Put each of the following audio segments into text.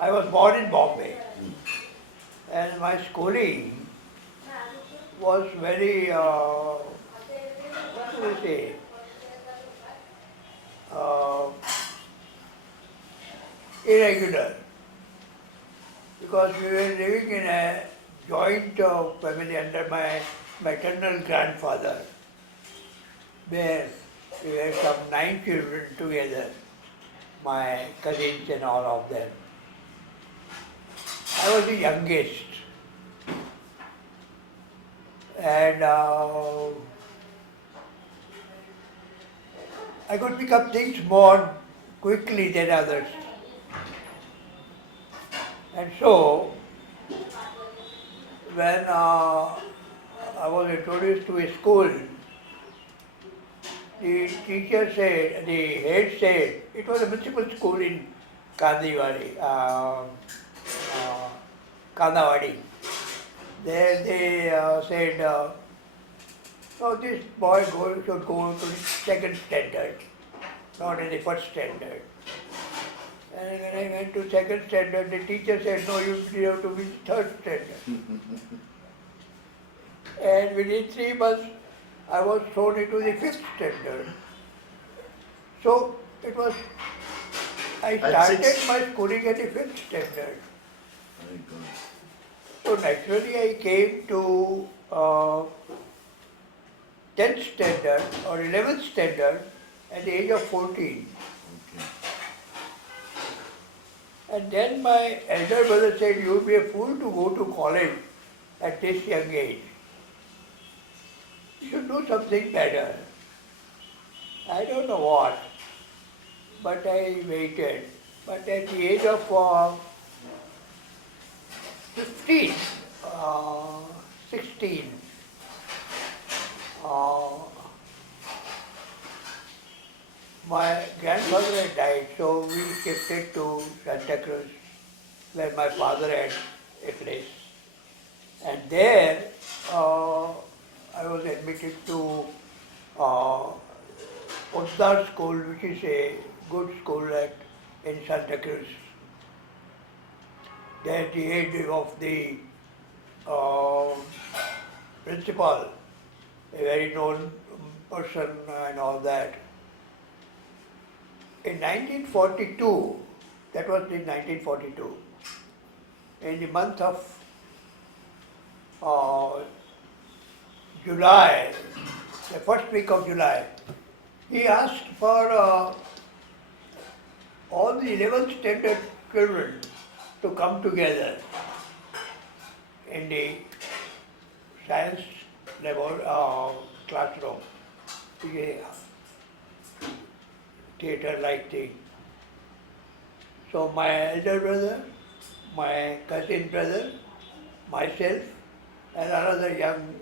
I was born in Bombay, and my schooling was very, what do we say, uh, irregular, because we were living in a joint family under my maternal grandfather, where we were some 9 children together, my cousins and all of them. I was the youngest, and I could pick up things more quickly than others. And so, when I was introduced to a school, the teacher said, the head said, it was a municipal school in uh, Kandawadi. There they said, so this boy should go to the second standard, not in the first standard. And when I went to second standard, the teacher said, no, you have to be third standard. And within 3 months, I was thrown into the fifth standard. So it was, I started my schooling at the fifth standard. So naturally I came to 10th standard or 11th standard at the age of 14. And then my elder brother said, you would be a fool to go to college at this young age. You should do something better. I don't know what, but I waited. But at the age of 15, 16, my grandfather had died, so we shifted to Santa Cruz, where my father had a place. And there, I was admitted to Uddar School, which is a good school in Santa Cruz. There, at the age of the principal, a very known person and all that. In 1942, that was in 1942, in the month of July, the first week of July, he asked for all the 11th standard children to come together in the science classroom, theatre-like thing. So my elder brother, my cousin brother, myself, and another young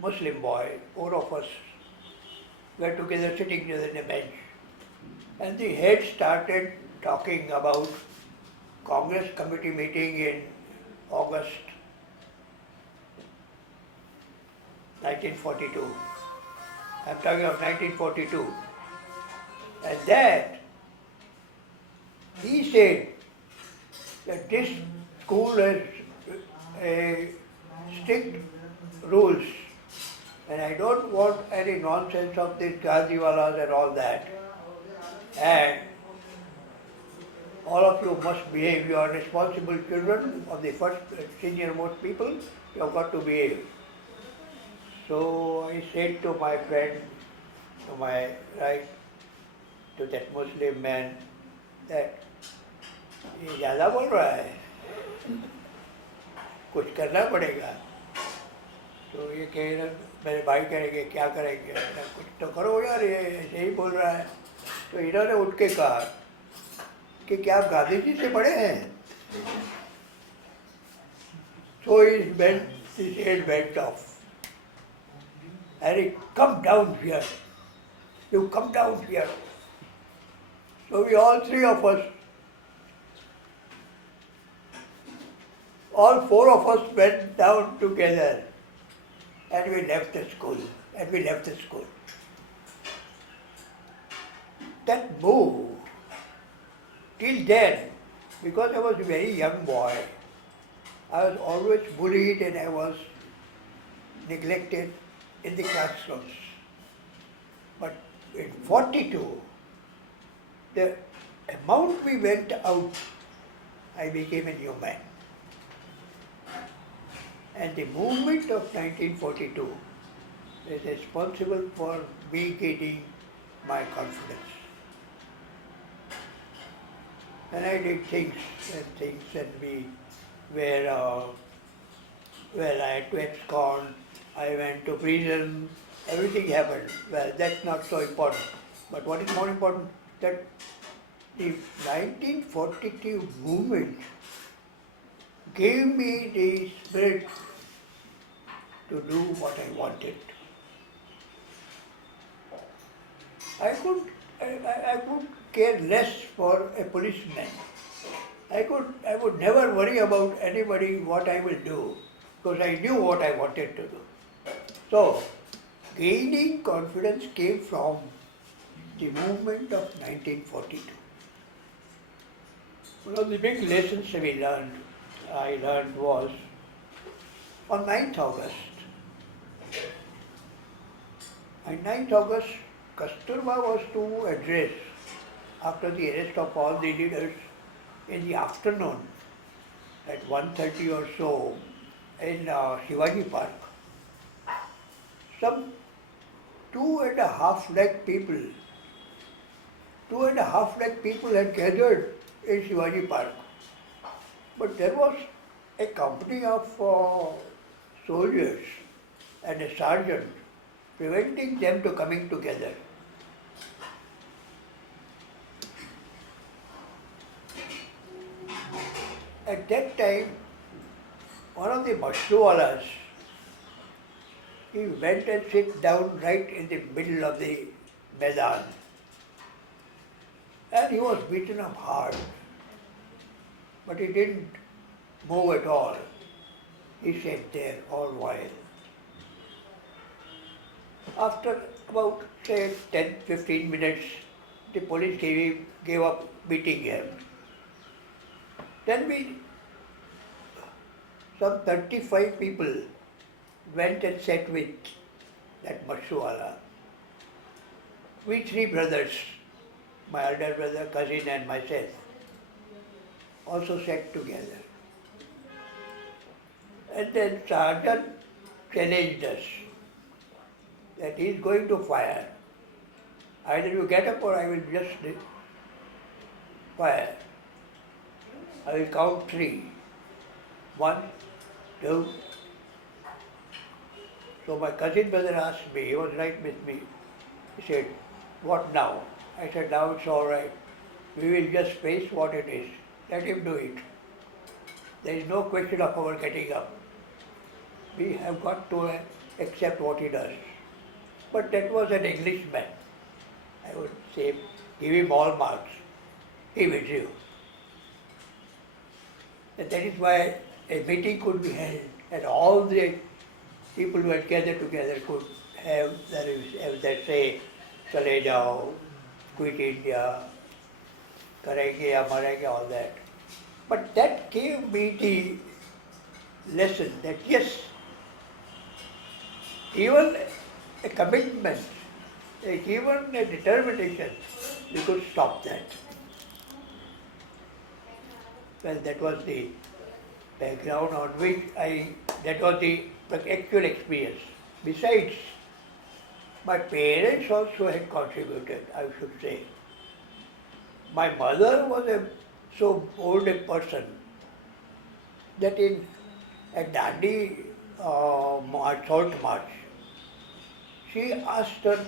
Muslim boy, 4 of us were together sitting near the bench. And the head started talking about Congress committee meeting in August 1942. I'm talking of 1942. And that he said that this school has strict rules, and I don't want any nonsense of these Gandhiwalas and all that. And all of you must behave. You are responsible children of the first senior most people. You have got to behave. So I said to my friend, to my right, to that Muslim man, that ये ज़्यादा बोल रहा है, कुछ करना पड़ेगा. तो ये कह रहे, मेरे भाई कहेंगे क्या करेंगे, कुछ तो करो यार, ये ऐसे ही बोल रहा है. तो इन्होंने उठ के कहा कि क्या आप गांधी जी से पढ़े हैं? So his head went off. Harry, come down here. You come down here. So we all 3 of us, all 4 of us went down together, and we left the school. That move till then, because I was a very young boy, I was always bullied and I was neglected in the classrooms. But in 42, the amount we went out, I became a new man. And the movement of 1942 is responsible for me gaining my confidence. And I did things and we were, well, I had to abscond, I went to prison, everything happened. Well, that's not so important. But what is more important, that the 1942 movement gave me the spirit to do what I wanted. I could care less for a policeman. I would never worry about anybody what I will do because I knew what I wanted to do. So, gaining confidence came from the movement of 1942. One of the big lessons I learned was on 9th August. On 9th August, Kasturba was to address, after the arrest of all the leaders, in the afternoon at 1:30 or so in Shivaji Park. Some 2.5 lakh people had gathered in Shivaji Park. But there was a company of soldiers and a sergeant preventing them to coming together. At that time, one of the Gandhiwalas, he went and sit down right in the middle of the Maidan. And he was beaten up hard. But he didn't move at all. He sat there all while. After about, say, 10-15 minutes, the police gave up beating him. Then some 35 people went and sat with that Mashwala. We three brothers, my elder brother, cousin and myself, also sat together. And then Sergeant challenged us that he is going to fire. Either you get up or I will just fire. I will count 3. 1, 2. So my cousin brother asked me, he was right with me. He said, what now? I said, now it's all right. We will just face what it is. Let him do it. There is no question of our getting up. We have got to accept what he does. But that was an Englishman. I would say, give him all marks. He withdrew. And that is why a meeting could be held and all the people who had gathered together could have their say, chale jao, quit India, Karenge, marenge, all that. But that gave me the lesson that yes, even a commitment, even a determination, we could stop that. Well, that was the background on which that was the actual experience. Besides, my parents also had contributed, I should say. My mother was so bold a person that at Dandi Salt March, she asked her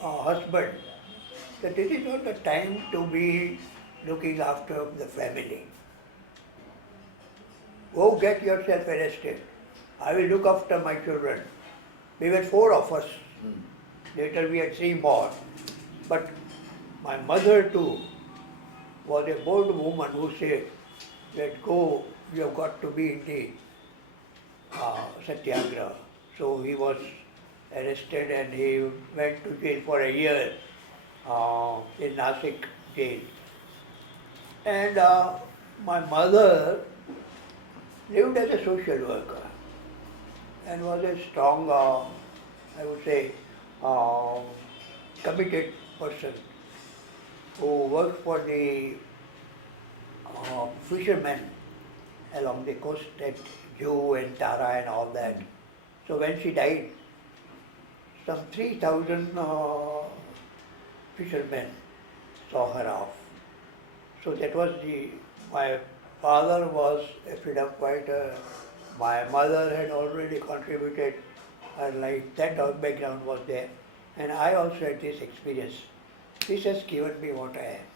husband that this is not the time to be looking after the family. Go get yourself arrested. I will look after my children. We were 4 of us. Later we had 3 more. But my mother too was a bold woman who said, let go, you have got to be in the Satyagraha. So he was arrested and he went to jail for a year in Nasik jail. And my mother lived as a social worker and was a strong, I would say, uh, committed person who worked for the fishermen along the coast at Jew and Tara and all that. So when she died, some 3,000 fishermen saw her off. So that was my father was a freedom fighter, my mother had already contributed her life, that background was there. And I also had this experience. This has given me what I am.